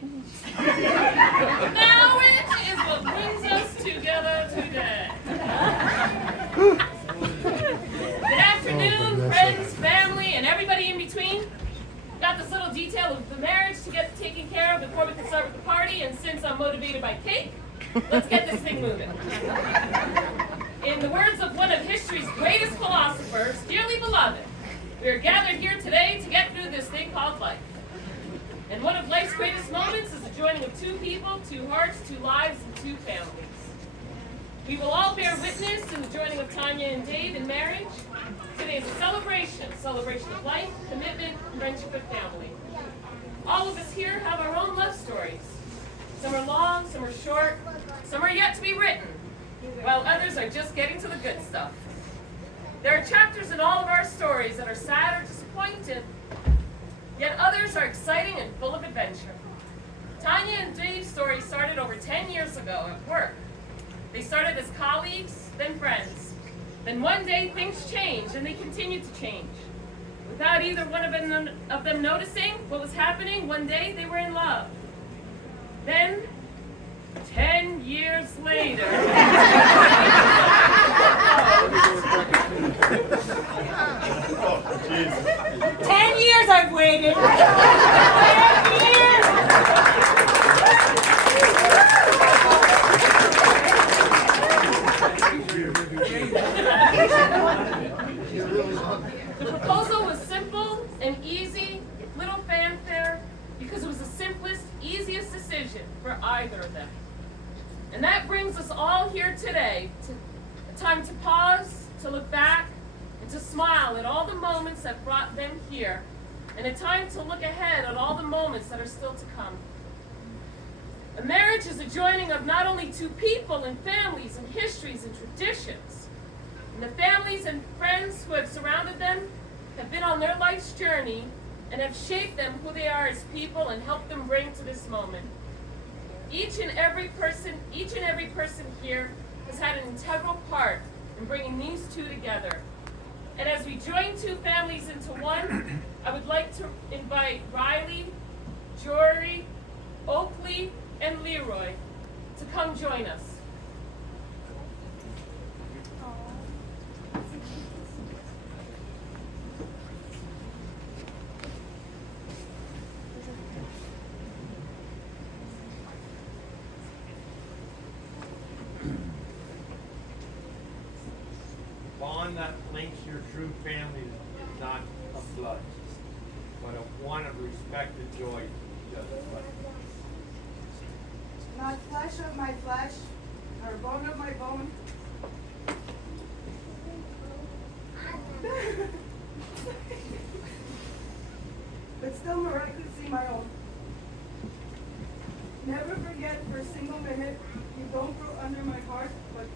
Marriage is what brings us together today. Good afternoon, friends, family, and everybody in between. Got this little detail of the marriage to get taken care of before we can start with the party, and since I'm motivated by cake, let's get this thing moving. In the words of one of history's greatest philosophers, dearly beloved, we are gathered here today to get through this thing called life. And one of life's greatest moments is the joining of two people, two hearts, two lives, and two families. We will all bear witness in the joining of Tanya and Dave in marriage. Today is a celebration of life, commitment, friendship, and family. All of us here have our own love stories. Some are long, some are short, some are yet to be written, while others are just getting to the good stuff. There are chapters in all of our stories that are sad or disappointing, yet others are exciting and full of adventure. Tanya and Dave's story started over 10 years ago at work. They started as colleagues, then friends. Then one day things changed and they continued to change. Without either one of them noticing what was happening, one day they were in love. Then, 10 years later, 10 years I've waited. 10 years. The proposal was simple and easy, little fanfare, because it was the simplest, easiest decision for either of them. And that brings us all here today, to a time to pause, to look back, and to smile at all the moments that brought them here, and a time to look ahead at all the moments that are still to come. A marriage is a joining of not only two people and families and histories and traditions, and the families and friends who have surrounded them have been on their life's journey and have shaped them who they are as people and helped them bring to this moment. Each and every person here has had an integral part in bringing these two together. And as we join two families into one, I would like to invite Riley, Jory, Oakley, and Leroy to come join us. Bond that links your true family is not of blood, but of one of respect and joy to each other's life. Not flesh of my flesh, nor bone of my bone. But still miraculously my own. Never forget for a single minute, you don't grow under my heart, but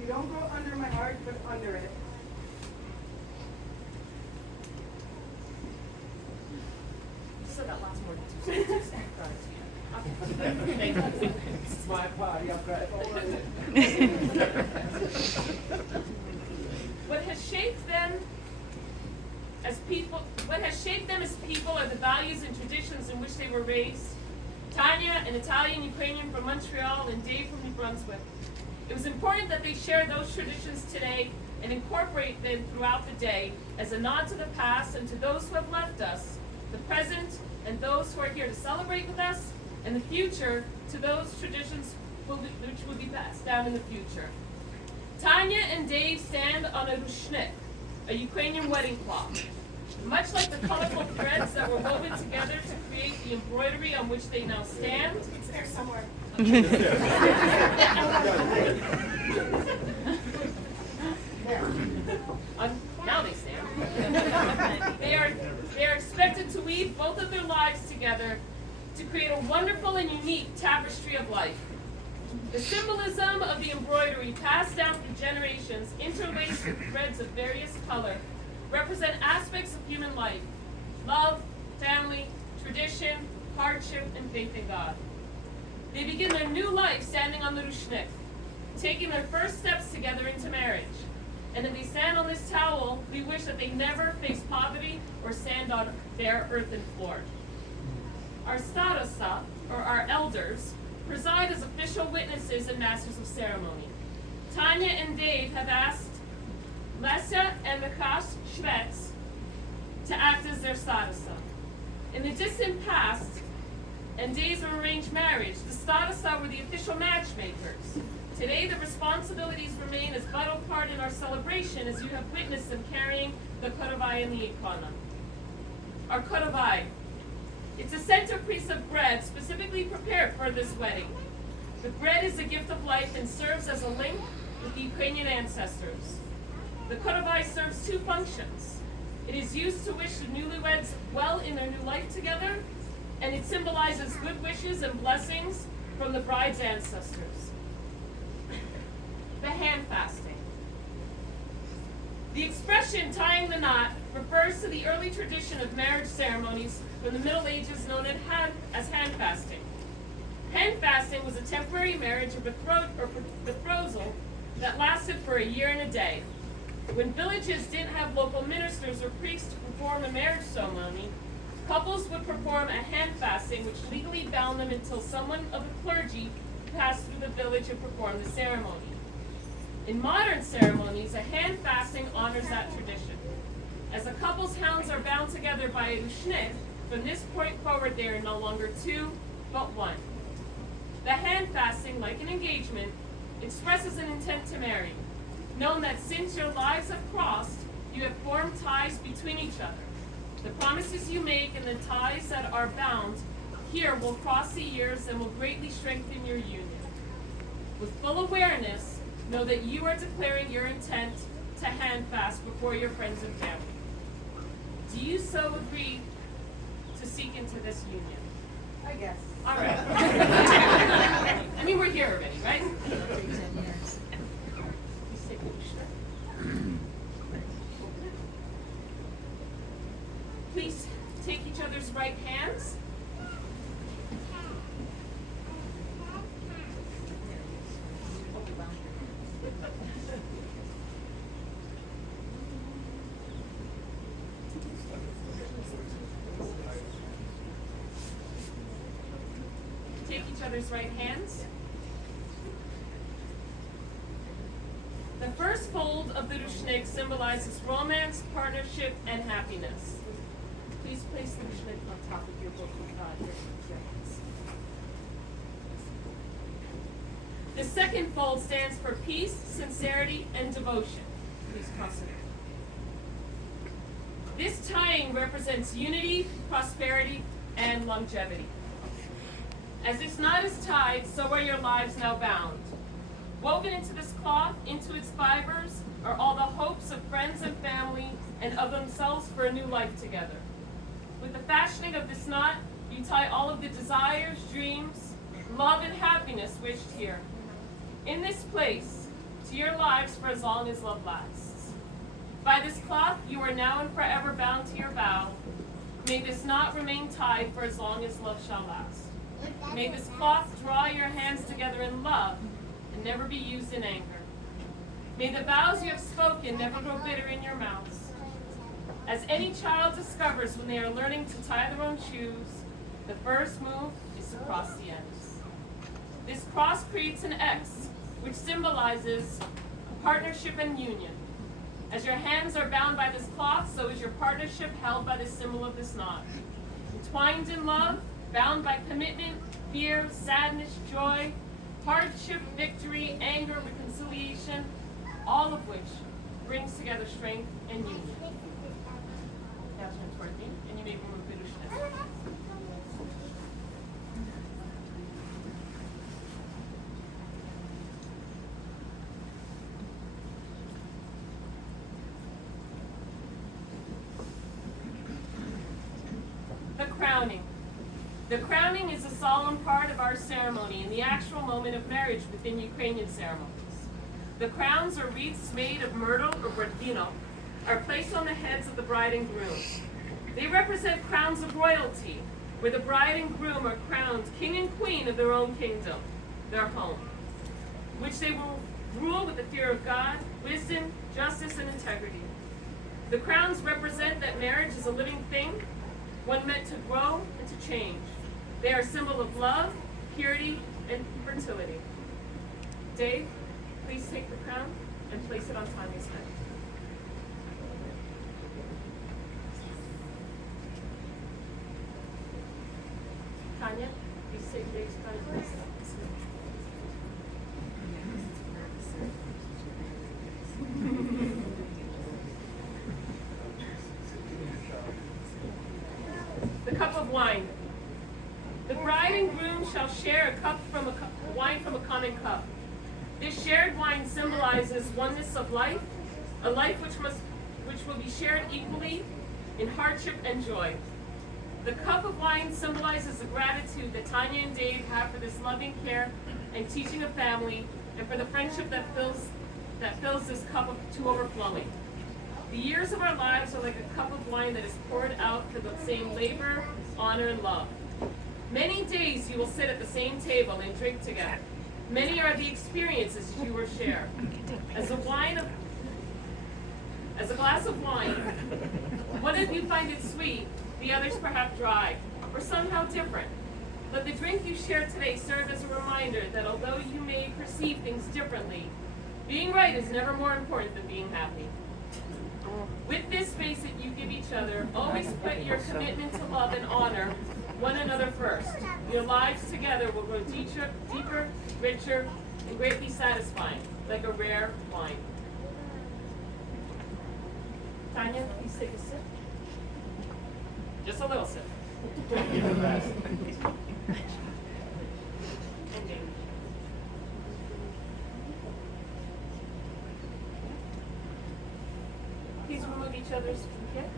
you don't grow under my heart, but under it. So that last more than 2 sentences. Thank you. It's my party, I've got it all ready. What has shaped them as people are the values and traditions in which they were raised. Tanya, an Italian Ukrainian from Montreal, and Dave from New Brunswick. It was important that they share those traditions today and incorporate them throughout the day as a nod to the past and to those who have left us, the present, and those who are here to celebrate with us, and the future to those traditions which will be passed down in the future. Tanya and Dave stand on a rushnik, a Ukrainian wedding cloth. Much like the colorful threads that were woven together to create the embroidery on which they now stand. It's there somewhere. Now they stand. They are expected to weave both of their lives together to create a wonderful and unique tapestry of life. The symbolism of the embroidery passed down through generations, interlaced with threads of various color, represent aspects of human life: love, family, tradition, hardship, and faith in God. They begin their new life standing on the rushnik, taking their first steps together into marriage. And as they stand on this towel, we wish that they never face poverty or stand on their earthen floor. Our starosta, or our elders, preside as official witnesses and masters of ceremony. Tanya and Dave have asked Lesa and Mikas Schvetz to act as their starosta. In the distant past, and days of arranged marriage, the starosta were the official matchmakers. Today, the responsibilities remain as vital part in our celebration as you have witnessed them carrying the korovai and the ikona. Our korovai. It's a centerpiece of bread specifically prepared for this wedding. The bread is a gift of life and serves as a link with the Ukrainian ancestors. The korovai serves two functions. It is used to wish the newlyweds well in their new life together, and it symbolizes good wishes and blessings from the bride's ancestors. The hand fasting. The expression tying the knot refers to the early tradition of marriage ceremonies from the Middle Ages known as hand fasting. Hand fasting was a temporary marriage or betrothal that lasted for a year and a day. When villages didn't have local ministers or priests to perform a marriage ceremony, couples would perform a hand fasting which legally bound them until someone of the clergy passed through the village and performed the ceremony. In modern ceremonies, a hand fasting honors that tradition. As a couple's hands are bound together by a rushnik, from this point forward they are no longer two, but one. The hand fasting, like an engagement, expresses an intent to marry. Know that since your lives have crossed, you have formed ties between each other. The promises you make and the ties that are bound here will cross the years and will greatly strengthen your union. With full awareness, know that you are declaring your intent to hand fast before your friends and family. Do you so agree to seek into this union? I guess. All right. I mean, we're here already, right? Please take each other's right hands. Take each other's right hands. The first fold of the rushnik symbolizes romance, partnership, and happiness. Please place the rushnik on top of your book. Your hands. The second fold stands for peace, sincerity, and devotion. Please cross it. This tying represents unity, prosperity, and longevity. As this knot is tied, so are your lives now bound. Woven into this cloth, into its fibers, are all the hopes of friends and family and of themselves for a new life together. With the fashioning of this knot, you tie all of the desires, dreams, love, and happiness wished here. In this place, to your lives for as long as love lasts. By this cloth, you are now and forever bound to your vow. May this knot remain tied for as long as love shall last. May this cloth draw your hands together in love and never be used in anger. May the vows you have spoken never grow bitter in your mouths. As any child discovers when they are learning to tie their own shoes, the first move is to cross the ends. This cross creates an X, which symbolizes partnership and union. As your hands are bound by this cloth, so is your partnership held by the symbol of this knot. Entwined in love, bound by commitment, fear, sadness, joy, hardship, victory, anger, reconciliation, all of which brings together strength and union. Now turn toward me, and you may remove the rushnik. The crowning. The crowning is a solemn part of our ceremony and the actual moment of marriage within Ukrainian ceremonies. The crowns or wreaths made of myrtle or bordino are placed on the heads of the bride and groom. They represent crowns of royalty, where the bride and groom are crowned king and queen of their own kingdom, their home, which they will rule with the fear of God, wisdom, justice, and integrity. The crowns represent that marriage is a living thing, one meant to grow and to change. They are a symbol of love, purity, and fertility. Dave, please take the crown and place it on Tanya's head. Tanya, please take Dave's crown and place it on. The cup of wine. The bride and groom shall share wine from a common cup. This shared wine symbolizes oneness of life, a life which will be shared equally in hardship and joy. The cup of wine symbolizes the gratitude that Tanya and Dave have for this loving care and teaching of family, and for the friendship that fills this cup to overflowing. The years of our lives are like a cup of wine that is poured out for the same labor, honor, and love. Many days you will sit at the same table and drink together. Many are the experiences you will share. As a glass of wine, one of you find it sweet, the others perhaps dry, or somehow different. Let the drink you share today serve as a reminder that although you may perceive things differently, being right is never more important than being happy. With this space that you give each other, always put your commitment to love and honor one another first. Your lives together will grow deeper, richer, and greatly satisfying, like a rare wine. Tanya, please take a sip. Just a little sip. And David. Please remove each other's bouquet.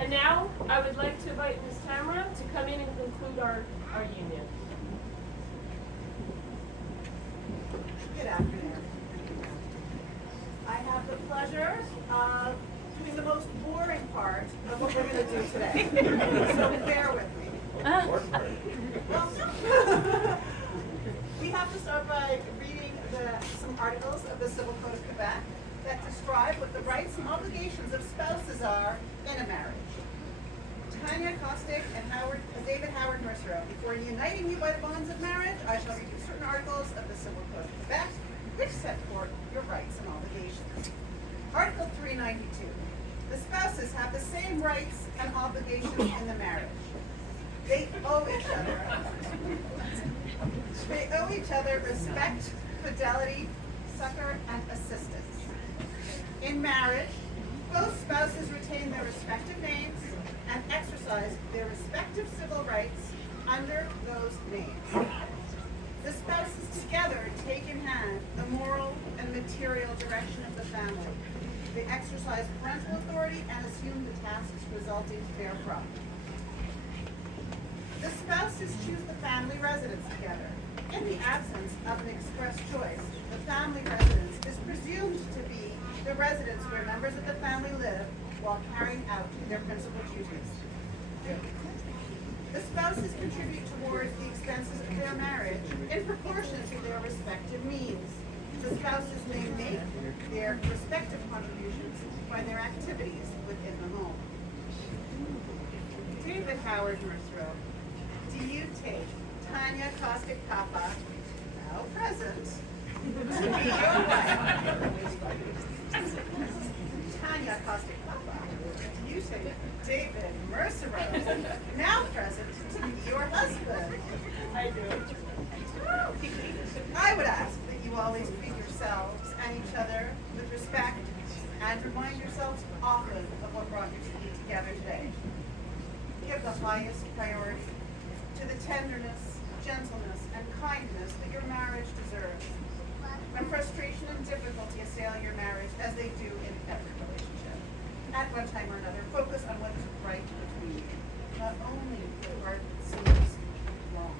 And now, I would like to invite Ms. Tamara to come in and conclude our union. Good afternoon. I have the pleasure of doing the most boring part of what we're going to do today. So bear with me. Well, we have to start by reading some articles of the Civil Code of Quebec that describe what the rights and obligations of spouses are in a marriage. Tanya Kostick and David Howard Mercer, before uniting you by the bonds of marriage, I shall read you certain articles of the Civil Code of Quebec, which set forth your rights and obligations. Article 392. The spouses have the same rights and obligations in the marriage. They owe each other respect, fidelity, succor, and assistance. In marriage, both spouses retain their respective names and exercise their respective civil rights under those names. The spouses together take in hand the moral and material direction of the family. They exercise parental authority and assume the tasks resulting therefrom. The spouses choose the family residence together. In the absence of an express choice, the family residence is presumed to be the residence where members of the family live while carrying out their principal duties. The spouses contribute towards the expenses of their marriage in proportion to their respective means. The spouses may make their respective contributions by their activities within the home. David Howard Mercer, do you take Tanya Kostick Papa, now present, to be your wife? Tanya Kostick Papa, do you take David Mercer, now present, to be your husband? I do. I would ask that you always treat yourselves and each other with respect and remind yourselves often of what brought you together today. Give the highest priority to the tenderness, gentleness, and kindness that your marriage deserves. When frustration and difficulty assail your marriage, as they do in every relationship, at one time or another, focus on what is right between you, not only what seems wrong.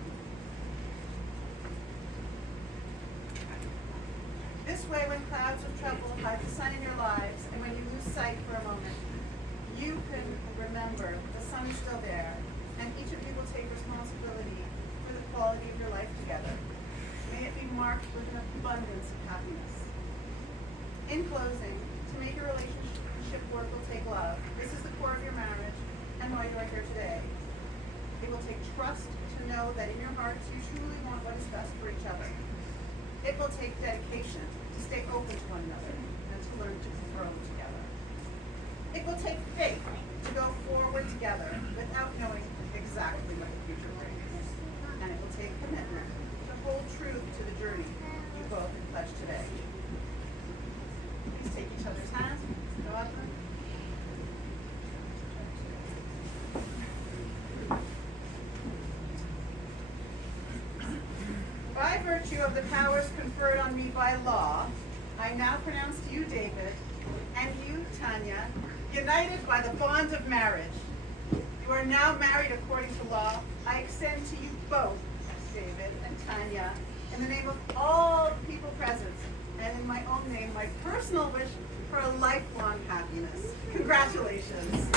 This way, when clouds of trouble hide the sun in your lives, and when you lose sight for a moment, you can remember the sun is still there, and each of you will take responsibility for the quality of your life marked with an abundance of happiness. In closing, to make your relationship work will take love. This is the core of your marriage, and why you are here today. It will take trust to know that in your hearts you truly want what is best for each other. It will take dedication to stay open to one another and to learn to grow together. It will take faith to go forward together without knowing exactly what the future brings. And it will take commitment to hold true to the journey you both have pledged today. Please take each other's hands. Go out there. By virtue of the powers conferred on me by law, I now pronounce to you, David, and you, Tanya, united by the bond of marriage. You are now married according to law. I extend to you both, David and Tanya, in the name of all the people present, and in my own name, my personal wish for a lifelong happiness. Congratulations.